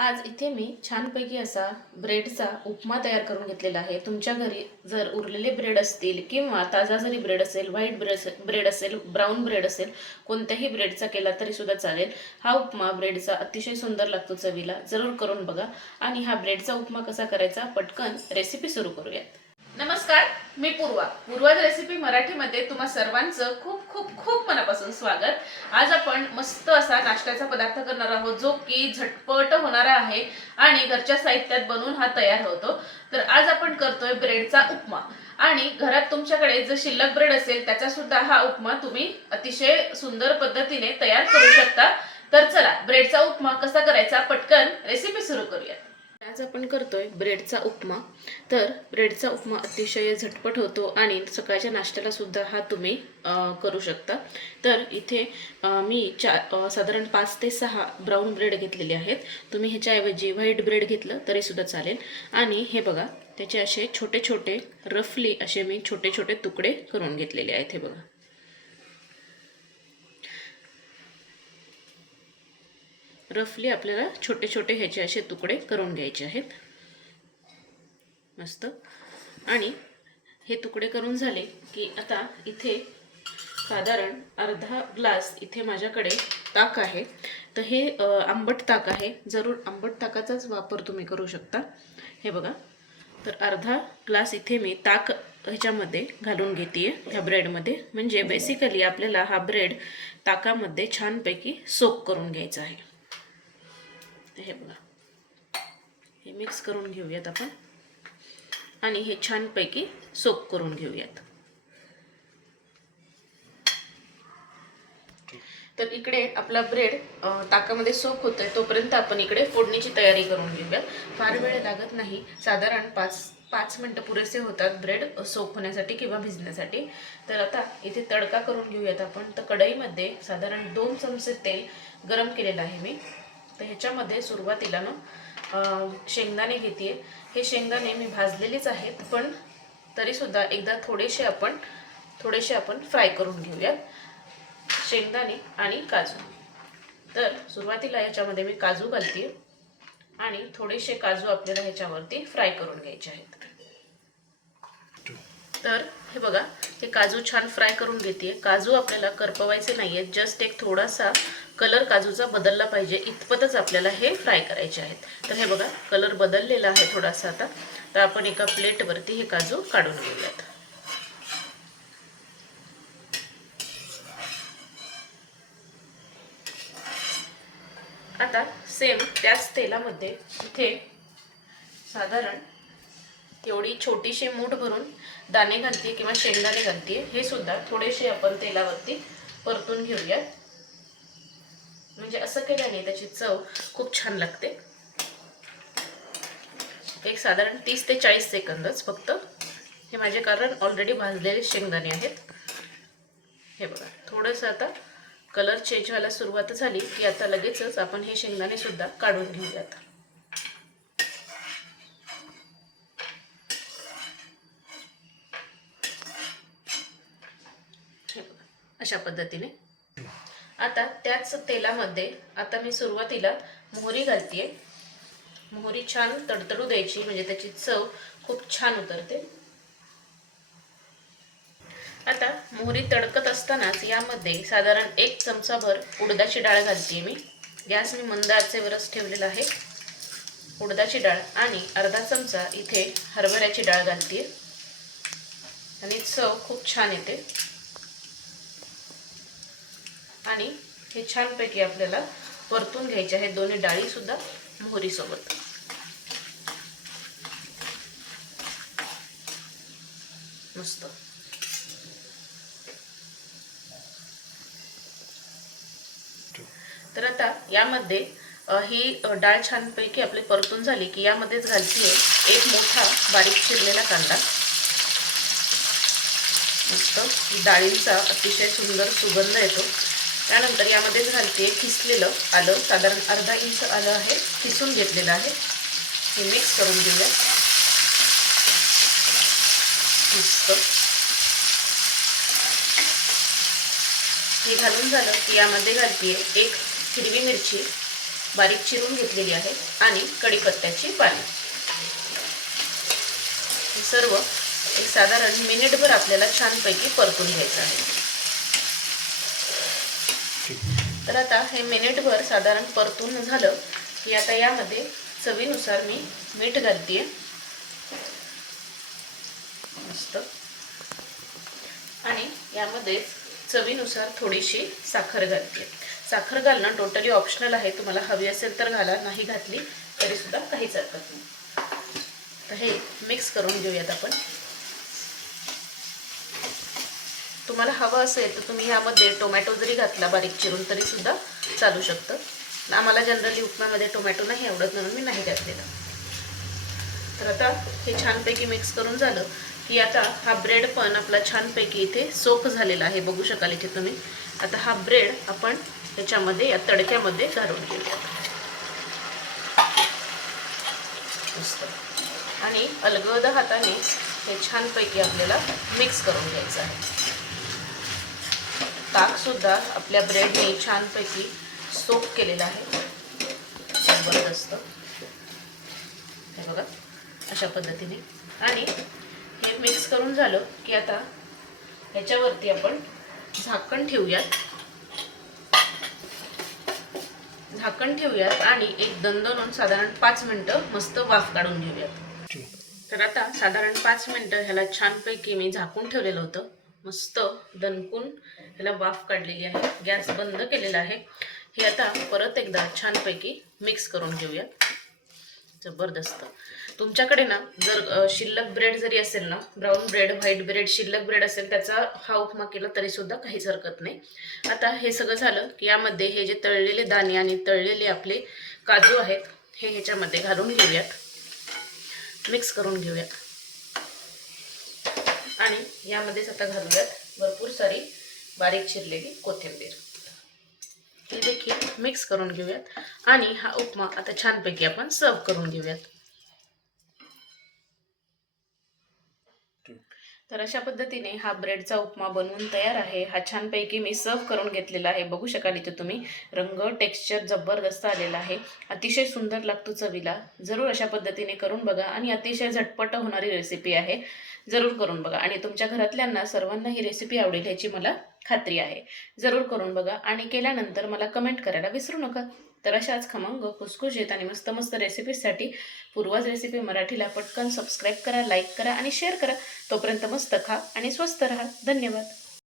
आज इथे मी छानपैकी असा ब्रेडचा उपमा तयार करून घेतलेला आहे. तुमच्या घरी जर उरलेले ब्रेड असतील किंवा ताजा जरी ब्रेड असेल व्हाईट ब्रेड ब्रेड असेल ब्राऊन ब्रेड असेल कोणत्याही ब्रेडचा केला तरी सुद्धा चालेल. हा उपमा ब्रेडचा अतिशय सुंदर लागतो चवीला. जरूर करून बघा. आणि हा ब्रेडचा उपमा कसा करायचा? पटकन रेसिपी सुरू करूयात. नमस्कार मी पूर्वा. पूर्वाज रेसिपी मराठीमध्ये तुम्हा सर्वांचं खूप खूप खूप मनापासून स्वागत. आज आपण मस्त असा नाश्त्याचा पदार्थ करणार आहोत जो की झटपट होणारा आहे आणि घरच्या साहित्यात बनवून हा तयार होतो. तर आज आपण करतोय ब्रेडचा उपमा. आणि घरात तुमच्याकडे जर शिल्लक ब्रेड असेल त्याचा सुद्धा हा उपमा तुम्ही अतिशय सुंदर पद्धतीने तयार करू शकता. तर चला ब्रेडचा उपमा कसा करायचा? पटकन रेसिपी सुरू करूयात. आज आपण करतोय ब्रेडचा उपमा. तर ब्रेडचा उपमा अतिशय झटपट होतो आणि सकाळच्या नाश्त्याला सुद्धा हा तुम्ही करू शकता. तर इथे मी चा साधारण पाच ते सहा ब्राऊन ब्रेड घेतलेले आहेत. तुम्ही ह्याच्याऐवजी व्हाईट ब्रेड घेतलं तरी सुद्धा चालेल. आणि हे बघा त्याचे असे छोटे छोटे रफली असे मी छोटे छोटे तुकडे करून घेतलेले आहेत हे बघा. रफली आपल्याला छोटे छोटे ह्याचे असे तुकडे करून घ्यायचे आहेत. मस्त. आणि हे तुकडे करून झाले की आता इथे साधारण अर्धा ग्लास इथे माझ्याकडे ताक आहे. तर हे आंबट ताक आहे. जरूर आंबट ताकाचाच वापर तुम्ही करू शकता. हे बघा. तर अर्धा ग्लास इथे मी ताक ह्याच्यामध्ये घालून घेते ह्या ब्रेडमध्ये. म्हणजे बेसिकली आपल्याला हा ब्रेड ताकामध्ये छानपैकी सोक करून घ्यायचा आहे. हे बघा. हे मिक्स करून घेऊयात आपण. आणि हे छानपैकी सोक करून घेऊयात. तर इकडे आपला ब्रेड ताकामध्ये सोक होतोय तोपर्यंत आपण इकडे फोडणीची तयारी करून घेऊयात. फार वेळ लागत नाही. साधारण पाच पाच मिनटं पुरेसे होतात ब्रेड सोक होण्यासाठी किंवा भिजण्यासाठी. तर आता इथे तडका करून घेऊयात आपण. तर कढईमध्ये साधारण दोन चमचे तेल गरम केलेलं आहे मी. तर ह्याच्यामध्ये सुरुवातीला ना शेंगदाणे घेते हे शेंगदाणे मी भाजलेलेच आहेत पण तरीसुद्धा एकदा थोडेसे आपण थोडेसे आपण फ्राय करून घेऊयात. शेंगदाणे आणि काजू. तर सुरुवातीला याच्यामध्ये मी काजू घालते आणि थोडेसे काजू आपल्याला ह्याच्यावरती फ्राय करून घ्यायचे आहेत. तर हे बघा हे काजू छान फ्राय करून घेते काजू आपल्याला करपवायचे नाही आहेत जस्ट एक थोडासा कलर काजूचा बदलला पाहिजे इतपतच आपल्याला हे फ्राय करायचे आहेत. तर हे बघा कलर बदललेला आहे थोडासा आता. तर आपण एका प्लेटवरती हे काजू काढून घेऊयात. आता सेम त्याच तेलामध्ये इथे साधारण एवढी छोटीशी मूठ भरून दाणे घालते किंवा शेंगदाणे घालते हे सुद्धा थोडेसे आपण तेलावरती परतून घेऊयात. म्हणजे असं केल्याने त्याची चव खूप छान लागते. एक साधारण तीस ते चाळीस सेकंदच फक्त. हे माझे कारण ऑलरेडी भाजलेले शेंगदाणे आहेत. हे बघा थोडंसं आता कलर चेंज व्हायला सुरुवात झाली की आता लगेचच आपण हे शेंगदाणे सुद्धा काढून घेऊयात. हे बघा, अशा पद्धतीने. आता त्याच तेलामध्ये आता मी सुरुवातीला मोहरी घालते मोहरी छान तडतडू द्यायची म्हणजे त्याची चव खूप छान उतरते. आता मोहरी तडकत असतानाच यामध्ये साधारण एक चमचाभर उडदाची डाळ घालते मी. गॅस मी मंद आचेवरच ठेवलेला आहे. उडदाची डाळ आणि अर्धा चमचा इथे हरभऱ्याची डाळ घालते आणि चव खूप छान येते. आणि हे छानपैकी आपल्याला परतून घ्यायचे आहेत. दोन्ही डाळी सुद्धा मोहरीसोबत. मस्त. तर आता यामध्ये ही डाळ छानपैकी आपली परतून झाली की यामध्येच घालतीये एक मोठा बारीक चिरलेला कांदा. मस्त. डाळींचा अतिशय सुंदर सुगंध येतो. त्यानंतर यामध्येच घालते किसलेलं आलं साधारण अर्धा इंच आलं आहे किसून घेतलेलं आहे. हे मिक्स करून घेऊया. मस्त. हे घालून झालं की यामध्ये घालते एक हिरवी मिरची बारीक चिरून घेतलेली आहे आणि कढीपत्त्याची पाने. सर्व एक साधारण मिनिटभर आपल्याला छानपैकी परतून घ्यायचं आहे. तर आता हे मिनिटभर साधारण परतून झालं. की आता यामध्ये चवीनुसार मी मीठ घालते मस्त. आणि यामध्येच चवीनुसार थोडीशी साखर घालते साखर घालणं टोटली ऑप्शनल आहे. तुम्हाला हवी असेल तर घाला नाही घातली तरीसुद्धा काहीच हरकत नाही. तर हे मिक्स करून घेऊयात आपण. तुम्हाला हवं असेल तर तुम्ही यामध्ये टोमॅटो जरी घातला बारीक चिरून तरीसुद्धा चालू शकतं. आम्हाला जनरली उपम्यामध्ये टोमॅटो नाही आवडत म्हणून मी नाही घातलेलं. तर आता हे छानपैकी मिक्स करून झालं की आता हा ब्रेड पण आपला छानपैकी इथे सोख झालेला आहे. बघू शकाल इथे तुम्ही. आता हा ब्रेड आपण ह्याच्यामध्ये या तडक्यामध्ये घालून घेऊया. आणि अलगद हाताने हे छानपैकी आपल्याला मिक्स करून घ्यायचं आहे. ताकसुद्धा आपल्या ब्रेडने छानपैकी सोप केलेलं आहे. जबरदस्त. हे बघा अशा पद्धतीने. आणि हे मिक्स करून झालं की आता ह्याच्यावरती आपण झाकण ठेवूयात. झाकण ठेवूयात आणि एक दणदणून साधारण पाच मिनटं मस्त वाफ काढून घेऊयात. तर आता साधारण पाच मिनटं ह्याला छानपैकी मी झाकून ठेवलेलं होतं. मस्त दणकून ह्याला वाफ काढलेली आहे. गॅस बंद केलेला आहे. हे आता परत एकदा छानपैकी मिक्स करून घेऊयात जबरदस्त. तुमच्याकडे ना जर शिल्लक ब्रेड जरी असेल ना ब्राऊन ब्रेड व्हाईट ब्रेड शिल्लक ब्रेड असेल त्याचा हा उपमा केला तरी सुद्धा काहीच हरकत नाही. आता हे सगळं झालं की यामध्ये हे जे तळलेले दाणे आणि तळलेले आपले काजू आहेत हे ह्याच्यामध्ये घालून घेऊयात. मिक्स करून घेऊयात. आणि यामध्येच आता घालूयात भरपूर सारी बारीक चिरलेली कोथिंबीर. हे देखील मिक्स करून घेऊयात. आणि हा उपमा आता छानपैकी आपण सर्व करून घेऊयात. तर अशा पद्धतीने हा ब्रेडचा उपमा बनवून तयार आहे. हा छानपैकी मी सर्व करून घेतलेला आहे. बघू शकाल इथे तुम्ही. रंग टेक्स्चर जबरदस्त आलेला आहे. अतिशय सुंदर लागतो चवीला. जरूर अशा पद्धतीने करून बघा आणि अतिशय झटपट होणारी रेसिपी आहे. जरूर करून बघा. आणि तुमच्या घरातल्यांना सर्वांना ही रेसिपी आवडेल ह्याची मला खात्री आहे. जरूर करून बघा. आणि केल्यानंतर मला कमेंट करायला विसरू नका. तर अशाच खमंग खुसखुशीत आणि मस्त मस्त रेसिपीजसाठी पूर्वाज रेसिपी मराठीला पटकन सबस्क्राईब करा लाईक करा आणि शेअर करा. तोपर्यंत मस्त खा आणि स्वस्त राहा. धन्यवाद.